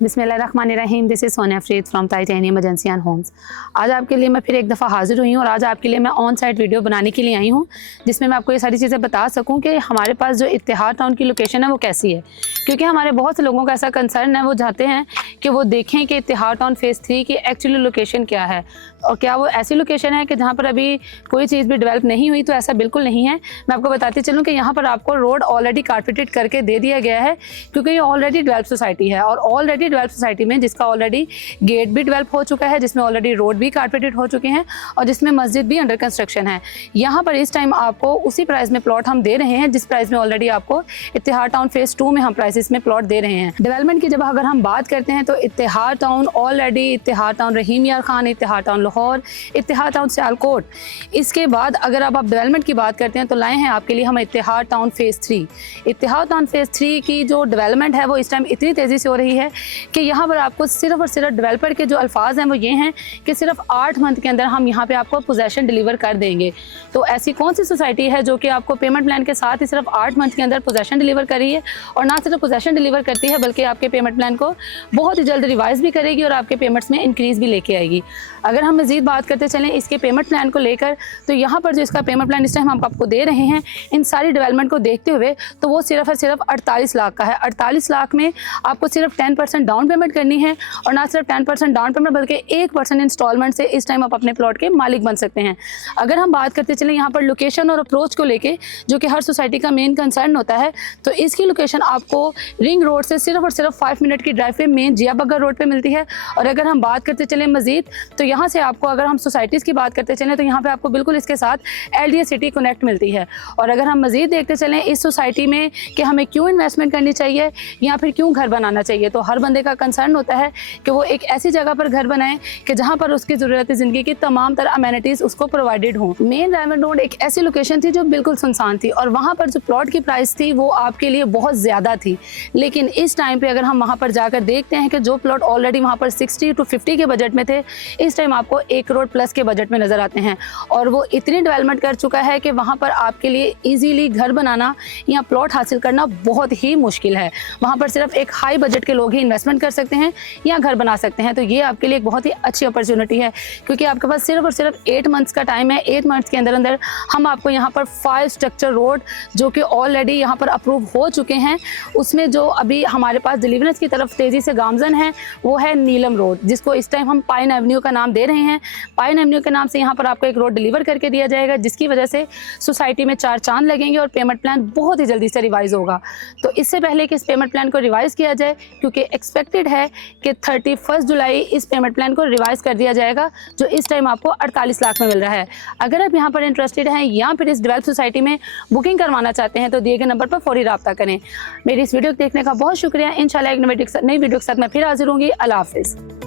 बिस्मिल्लाहिर्रहमानिर्रहीम। This is Sonia Afrid from titanium agency and homes. आज आपके लिए मैं फिर एक दफ़ा हाजिर हुई हूँ और आज आपके लिए मैं ऑन साइट वीडियो बनाने के लिए आई हूँ जिसमें मैं आपको ये सारी चीज़ें बता सकूँ कि हमारे पास जो इत्तेहाद टाउन की लोकेशन है वो कैसी है। क्योंकि हमारे बहुत से लोगों का ऐसा कंसर्न है, वो चाहते हैं कि वो देखें कि इत्तेहाद टाउन फेज़ 3 की एक्चुअली लोकेशन क्या है और क्या वो ऐसी लोकेशन है कि जहाँ पर अभी कोई चीज़ भी डेवलप नहीं हुई। तो ऐसा बिल्कुल नहीं है। मैं आपको बताती चलूँ कि यहाँ पर आपको रोड ऑलरेडी कारपेटेड करके दे दिया गया है, क्योंकि ये ऑलरेडी डेवलप सोसाइटी है और ऑलरेडी डेवलप सोसाइटी में जिसका ऑलरेडी गेट भी डेवलप हो चुका है, जिसमें ऑलरेडी रोड भी कारपेटेड हो चुके हैं और जिसमें मस्जिद भी अंडर कंस्ट्रक्शन है। यहाँ पर इस टाइम आपको उसी प्राइस में प्लॉट हम दे रहे हैं जिस प्राइस में ऑलरेडी आपको इत्तेहाद टाउन फेज़ 2 में हम प्राइसेस में प्लॉट दे रहे हैं। डेवलपमेंट की जब अगर हम बात करते हैं तो इत्तेहाद टाउन ऑलरेडी, इत्तेहाद टाउन रहीम यार खान, इत्तेहाद टाउन लाहौर, इत्तेहाद टाउन सियालकोट, इसके बाद अगर आप डेवलपमेंट की बात करते हैं तो लाए हैं आपके लिए हम इत्तेहाद टाउन फेज़ 3। इत्तेहाद टाउन फेज़ 3 की जो डेवलपमेंट है वो इस टाइम इतनी तेज़ी से हो रही है कि यहाँ पर आपको सिर्फ और सिर्फ डेवलपर के जो अल्फाज हैं वो ये हैं कि सिर्फ 8 मंथ के अंदर हम यहाँ पे आपको पोजेसन डिलीवर कर देंगे। तो ऐसी कौन सी सोसाइटी है जो कि आपको पेमेंट प्लान के साथ ही सिर्फ 8 मंथ के अंदर पोजेसन डिलीवर कर रही है, और ना सिर्फ पोजेसन डिलीवर करती है बल्कि आपके पेमेंट प्लान को बहुत ही जल्द रिवाइज भी करेगी और आपके पेमेंट्स में इंक्रीज़ भी लेके आएगी। अगर हम मज़ीद बात करते चलें इसके पेमेंट प्लान को लेकर, तो यहाँ पर जो इसका पेमेंट प्लान इस टाइम हम आपको दे रहे हैं इन सारी डेवलपमेंट को देखते हुए, तो वो सिर्फ और सिर्फ 48 लाख का है। 48 लाख में आपको सिर्फ 10% डाउन पेमेंट करनी है और ना सिर्फ 10% डाउन पेमेंट बल्कि 1% इंस्टॉलमेंट से इस टाइम आप अपने प्लॉट के मालिक बन सकते हैं। अगर हम बात करते चलें यहाँ पर लोकेशन और अप्रोच को लेके, जो कि हर सोसाइटी का मेन कंसर्न होता है, तो इसकी लोकेशन आपको रिंग रोड से सिर्फ और सिर्फ 5 मिनट की ड्राइव पे मेन जिया बग्गर रोड पे मिलती है। और अगर हम बात करते चलें मजीद, तो यहाँ से आपको अगर हम सोसाइटीज़ की बात करते चलें तो यहाँ पे आपको बिल्कुल इसके साथ LDA सिटी कनेक्ट मिलती है। और अगर हम मजीद देखते चलें इस सोसाइटी में कि हमें क्यों इन्वेस्टमेंट करनी चाहिए या फिर क्यों घर बनाना चाहिए, तो हर बंदे का कंसर्न होता है कि वो एक ऐसी जगह पर घर बनाएं कि जहाँ पर उसकी ज़रूरत ज़िंदगी की तमाम तरह अमेनिटीज़ उसको प्रोवाइडेड हों। मेन डायमंड रोड एक ऐसी लोकेशन थी जो बिल्कुल सुनसान थी और वहाँ पर जो प्लॉट की प्राइस थी वो आपके लिए बहुत ज़्यादा थी। लेकिन इस टाइम पे अगर हम वहाँ पर जाकर देखते हैं कि जो प्लॉट ऑलरेडी वहाँ पर 60 to 50 के बजट में थे, इस टाइम आपको 1 करोड़ प्लस के बजट में नज़र आते हैं। और वो इतनी डेवलपमेंट कर चुका है कि वहाँ पर आपके लिए ईजीली घर बनाना या प्लॉट हासिल करना बहुत ही मुश्किल है। वहाँ पर सिर्फ एक हाई बजट के लोग ही इन्वेस्टमेंट कर सकते हैं या घर बना सकते हैं। तो ये आपके लिए एक बहुत ही अच्छी अपॉर्चुनिटी है, क्योंकि आपके पास सिर्फ और सिर्फ 8 मंथ्स का टाइम है। 8 मंथ्स के अंदर अंदर हम आपको यहाँ पर 5 स्ट्रक्चर रोड जो कि ऑलरेडी यहाँ पर अप्रूव हो चुके हैं, उसमें जो अभी हमारे पास डिलीवरेंस की तरफ तेज़ी से गामजन है वो है नीलम रोड, जिसको इस टाइम हम पाइन एवेन्यू का नाम दे रहे हैं। पाइन एवेन्यू के नाम से यहाँ पर आपको एक रोड डिलीवर करके दिया जाएगा, जिसकी वजह से सोसाइटी में 4 चांद लगेंगे और पेमेंट प्लान बहुत ही जल्दी से रिवाइज होगा। तो इससे पहले कि इस पेमेंट प्लान को रिवाइज किया जाए, क्योंकि एक्सपेक्टेड है कि 31 जुलाई इस पेमेंट प्लान को रिवाइज कर दिया जाएगा, जो इस टाइम आपको 48 लाख में मिल रहा है। अगर आप यहाँ पर इंटरेस्टेड हैं या फिर इस डेवलप सोसाइटी में बुकिंग करवाना चाहते हैं तो दिए गए नंबर पर फौरी रब्ता करें। मेरी इस वीडियो को देखने का बहुत शुक्रिया। इंशाल्लाह एक नई वीडियो के साथ मैं फिर हाजिर होंगी। अल्लाह हाफिज़।